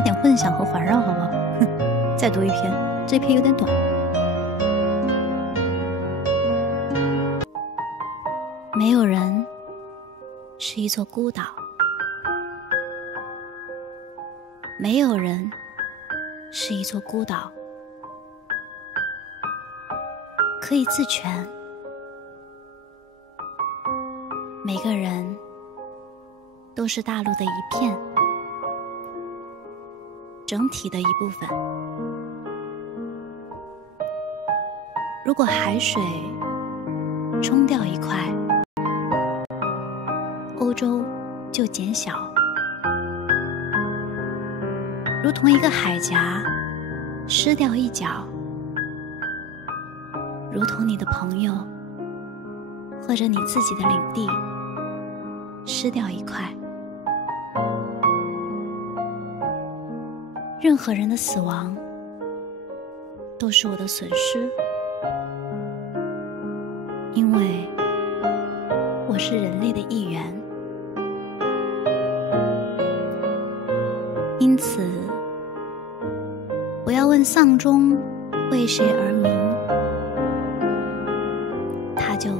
加点混响和环绕好不好？再读一篇，这篇有点短。没有人是一座孤岛，没有人是一座孤岛，可以自全。每个人都是大陆的一片，整体的一部分。如果海水冲掉一块，欧洲就减小，如同一个海峡失掉一角，如同你的朋友或者你自己的领地失掉一块。任何人的死亡都是我的损失，因为我是人类的一员。因此，不要问丧钟为谁而鸣，它就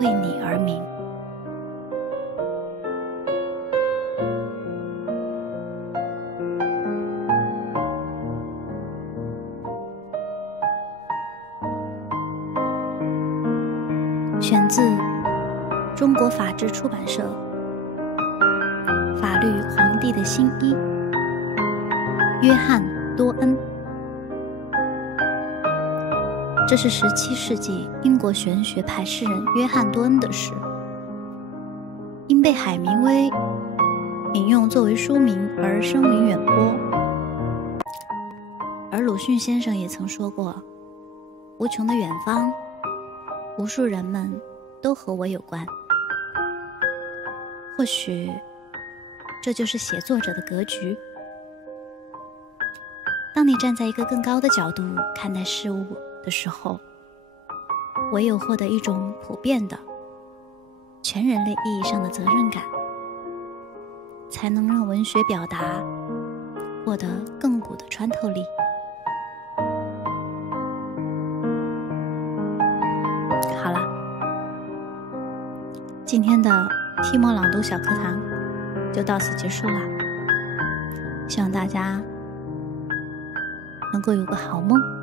为你而鸣。选自中国法制出版社《法律皇帝的新衣》，约翰·多恩。这是17世纪英国玄学派诗人约翰·多恩的诗，因被海明威引用作为书名而声名远播。而鲁迅先生也曾说过，无穷的远方，无数人们都和我有关。或许这就是写作者的格局。当你站在一个更高的角度看待事物的时候，唯有获得一种普遍的全人类意义上的责任感，才能让文学表达获得亘古的穿透力。好了，今天的提莫朗读小课堂就到此结束了，希望大家能够有个好梦。